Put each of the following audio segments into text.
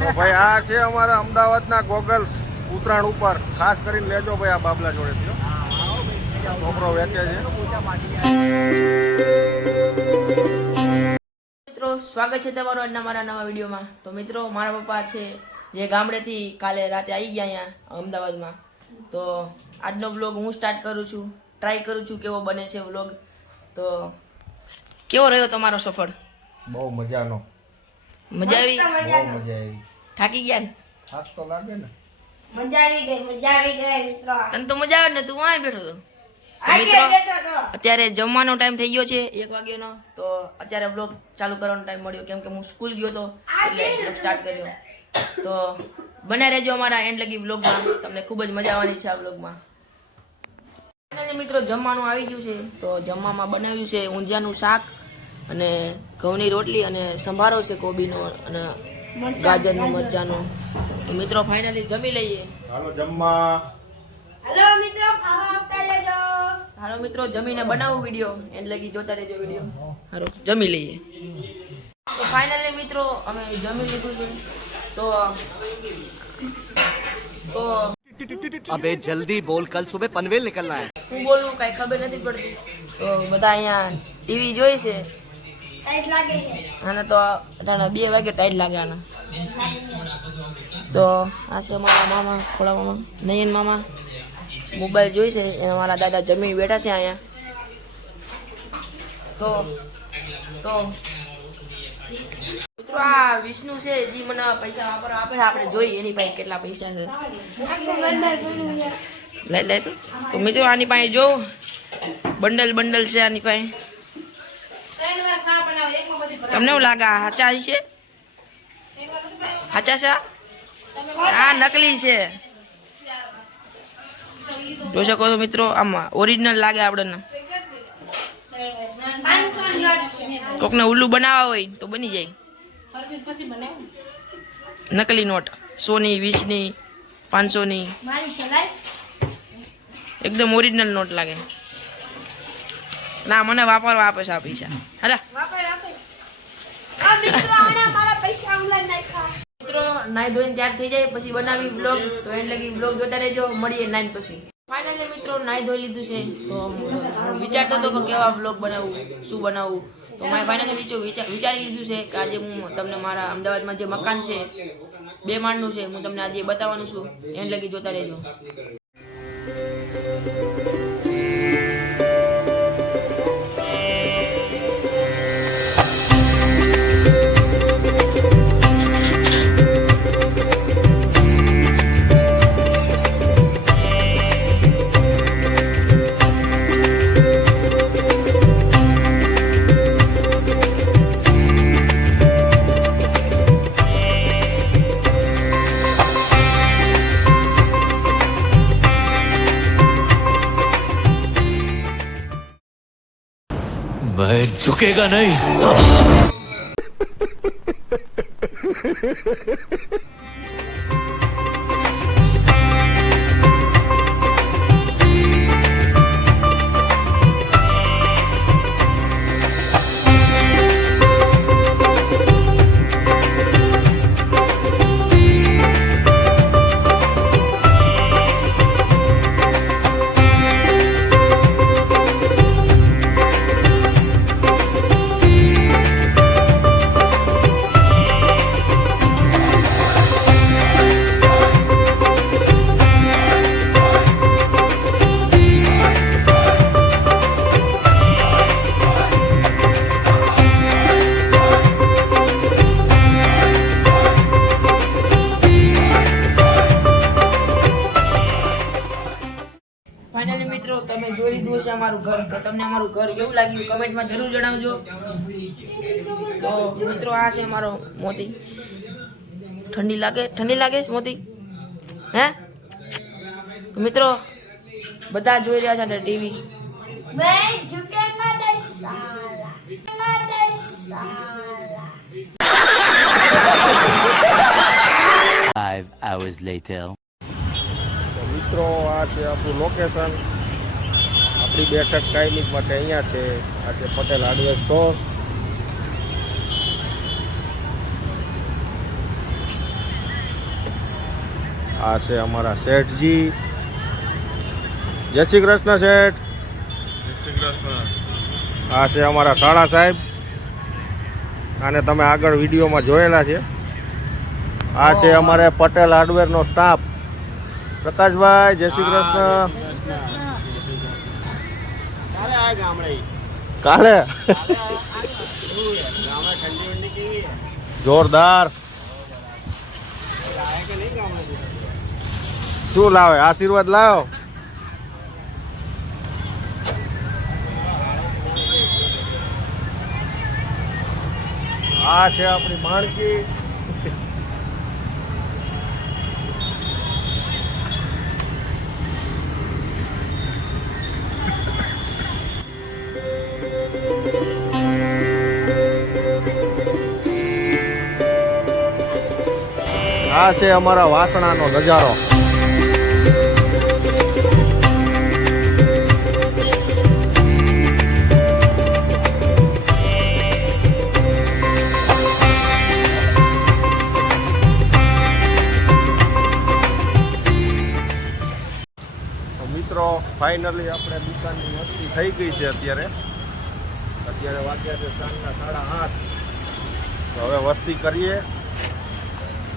તો ભાઈ આ છે અમારા અમદાવાદના ગોગલ્સ ઉત્તરાયણ ઉપર ખાસ કરીને લેજો ભાઈ આ બાબલા જોડેથી છોકરો વેચે છે. મિત્રો સ્વાગત છે તમારું આજના મારા નવા વિડીયોમાં. તો મિત્રો મારા પપ્પા છે જે ગામડેથી કાલે રાતે આવી ગયા અહીંયા અમદાવાદમાં. તો આજનો વ્લોગ હું સ્ટાર્ટ કરું છું, ટ્રાય કરું છું કેવો બને છે વ્લોગ. તો કેવો રહ્યો તમારો સફર? બહુ મજાનો. મજા આવી? બહુ મજા આવી. થાકી ગયા ને? થાક તો લાગે ને. મજા આવી ગઈ મિત્રો. તને તો મજા આવે ને, તું વાંય બેઠો હતો. તો મિત્રો અત્યારે જમવાનો ટાઈમ થઈ ગયો છે 1 વાગ્યાનો. તો અત્યારે બ્લોગ ચાલુ કરવાનો ટાઈમ મળ્યો કેમ કે હું સ્કૂલ ગયો હતો એટલે બ્લોગ સ્ટાર્ટ કર્યો. તો બન્યા રહેજો અમારા એન્ડ લગી બ્લોગમાં, તમને ખૂબ જ મજા આવવાની છે આ બ્લોગમાં. ફાઇનલી મિત્રો જમવાનું આવી ગયું છે. તો જમવામાં બનાવ્યું છે ઊંધિયાનું શાક અને ઘઉંની રોટલી અને સંભારો છે કોબીનો અને ગાજરનું મરચાંનું. તો મિત્રો ફાઇનલી જમી લઈએ. હાલો જમવા. હેલો મિત્રો, ખાવા આવતા રહેજો. હાલો મિત્રો જમીને બનાવું વિડીયો, એન્ડ લગી જોતા રહેજો વિડીયો. હાલો જમી લઈએ. તો ફાઇનલી મિત્રો અમે જમી લીધું છે. તો अबे जल्दी बोल, कल सुबह पनवेल निकलना है. શું બોલવું કાંઈ ખબર નથી પડતી. તો બધા અહીંયા ટીવી જોઈ છે ટાઈટ લાગે છે. આને તો 2 વાગે ટાઈટ લાગે આને. તો આ છે મારા મામા, થોડા મામા, નયન મામા મોબાઈલ જોઈ છે. અને મારા દાદા જમી બેઠા છે અહીંયા. તો મિત્રો આ વિષ્ણુ છે જે મને પૈસા વાપરવા આપે છે. આપણે જોઈએ એની પાસે કેટલા પૈસા છે. લે તો મિત્રો આની પાસે જો બંડલ છે આની પાસે. તમને એવું લાગે આ હાચા છે? હાચા છે? આ નકલી છે. જોઈ શકો છો મિત્રો, આમાં ઓરિજિનલ લાગે આપણને. કોકને ઉલ્લું બનાવવા હોય તો બની જાય. નકલી નોટ 100 ની, 20 ની, 500 ની, એકદમ ઓરિજિનલ નોટ લાગે. ના મને વાપરવા આપે છે આ પૈસા. હાલા મિત્રો નાઈ ધોઈને તૈયાર થઈ જાય પછી બનાવી બ્લોગ. તો એન્ડ લગી બ્લોગ જોતા રહેજો. મળીએ 9 પછી. ફાઇનલી મિત્રો નાઈ ધોઈ લીધું છે. તો વિચારતો હતો કે કેવા બ્લોગ બનાવવું, શું બનાવવું. તો મેં ફાઇનલી વિચારી લીધું છે કે આજે હું તમને મારા અમદાવાદમાં જે મકાન છે 2 માળનું છે, હું તમને આજે બતાવવાનું છું. એન્ડ લગી જોતા રહેજો. मैं झुकेगा नहीं साला. ફાઇનલી મિત્રો તમે જોઈ લીધું હશે અમારું ઘર. તો તમને અમારું ઘર કેવું લાગ્યું કમેન્ટમાં જરૂર જણાવજો. તો મિત્રો આ છે મારો મોતી. ઠંડી લાગે છે મોતી? હે મિત્રો બધા જોઈ રહ્યા છે ને ટીવી. मैं झुकेगा नहीं साला. 5 hours later. મિત્રો આ છે આપણું લોકેશન. આપણી બેઠક કાયમિક માટે અહીંયા છે. આ છે પટેલ હાર્ડવેર સ્ટોર. આ છે અમારા શેઠજી. જય શ્રી કૃષ્ણ શેઠ. આ છે અમારા શાળા સાહેબ. આને તમે આગળ વિડીયોમાં જોયેલા છે. આ છે અમારે પટેલ હાર્ડવેરનો સ્ટાફ. પ્રકાશભાઈ જય શ્રી કૃષ્ણ. કાલે જોરદાર. શું લાવે? આશીર્વાદ લાવો. આ છે આપણી માણકી. આ છે અમારા વાસણાનો નજારો. મિત્રો ફાઇનલી આપણે દુકાનની વસ્તી થઈ ગઈ છે. અત્યારે વાગ્યા છે સાંજના 8:30. તો હવે વસ્તી કરીએ.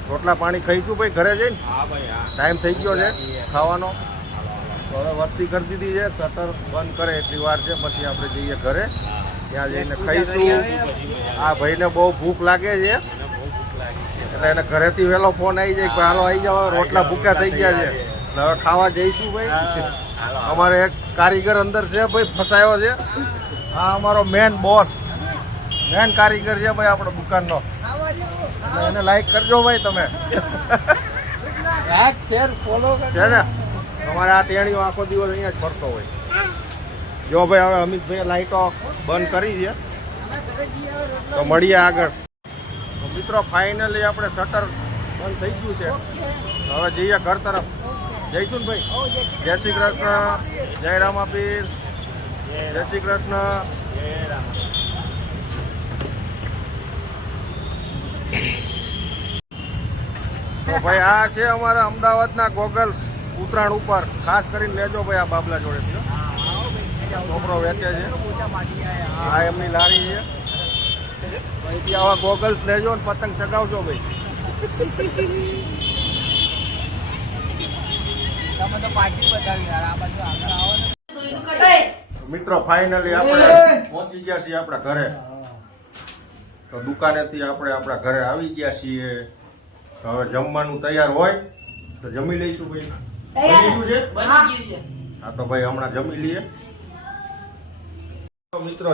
રોટલા પાણી ખાઈશું ભાઈ ઘરે જઈને. ટાઈમ થઈ ગયો છે ખાવાનો. તો હવે વસ્તી કરી દીધી છે. શટર બંધ કરે એટલી વાર છે, પછી આપણે જઈએ ઘરે. ત્યાં જઈને ખાઈશું. આ ભાઈને બહુ ભૂખ લાગે છે એટલે એને ઘરેથી વહેલો ફોન આવી જાય કે હાલો આવી જાઓ, રોટલા ભૂખ્યા થઈ ગયા છે. એટલે હવે ખાવા જઈશું ભાઈ. અમારે એક કારીગર અંદર છે ભાઈ, ફસાયો છે. આ અમારો મેન બોસ, મેન કારીગર છે ભાઈ આપણો દુકાનનો. એને લાઈક કરજો ભાઈ તમે. લાઈક શેર ફોલો છે ને. તમારે આ ટેણીઓ આખો દિવસ અહીંયા જ ફરતો હોય. જો ભાઈ હવે અમિતભાઈ લાઈટો બંધ કરી છે. તો મળીએ આગળ. તો મિત્રો ફાઇનલી આપણે શટર બંધ થઈ ગયું છે. હવે જઈએ ઘર તરફ. જઈશું ને ભાઈ. જય શ્રી કૃષ્ણ. જય રામાપીર. જય શ્રી કૃષ્ણ. તો ભાઈ આ છે અમારા અમદાવાદના ગોગલ્સ. ઉત્તરાયણ ઉપર ખાસ કરીને લેજો ભાઈ. આ બાબલા જોડેથી છોકરો વેચે છે. આ એમની લારી છે. અહીંથી આવા ગોગલ્સ લેજો ને પતંગ ચગાવજો ભાઈ. મિત્રો ફાઇનલી આપણે પહોંચી ગયા છીએ આપણા ઘરે. તો દુકાનેથી આપણે આપણા ઘરે આવી ગયા છીએ. હવે જમવાનું તૈયાર હોય તો જમી લઈશું ભાઈ. બની ગયું છે? હા તો ભાઈ હમણાં જમી લઈએ. મિત્રો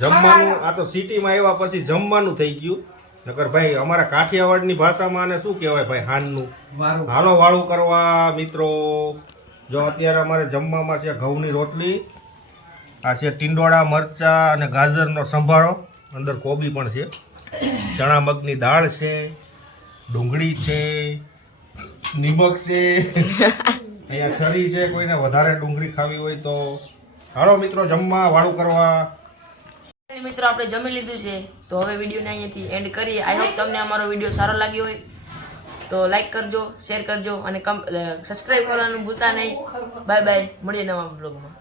જમવાનું આ તો સિટીમાં આવ્યા પછી જમવાનું થઈ ગયું. નકર ભાઈ અમારા કાઠિયાવાડની ભાષામાં આને શું કહેવાય ભાઈ? હાનનું હાલો વાળું કરવા. મિત્રો જો અત્યારે અમારે જમવામાં છે ઘઉંની રોટલી, આ છે ટીંડોળા, મરચા અને ગાજરનો સંભારો, અંદર કોબી પણ છે, ચણા મગની દાળ છે, ડુંગળી છે, નિમક છે, અહીંયા છરી છે. કોઈને વધારે ડુંગળી ખાવી હોય તો હાલો મિત્રો જમવા વાળું કરવા. મિત્રો આપણે જમી લીધું છે. તો હવે વિડીયોને અહીંયાથી એન્ડ કરીએ. આઈ હોપ તમને અમારો વિડીયો સારો લાગ્યો હોય તો લાઈક કરજો, શેર કરજો અને સબસ્ક્રાઈબ કરવાનું ભૂલતા નહીં. Bye bye. મળીએ નવા બ્લોગમાં.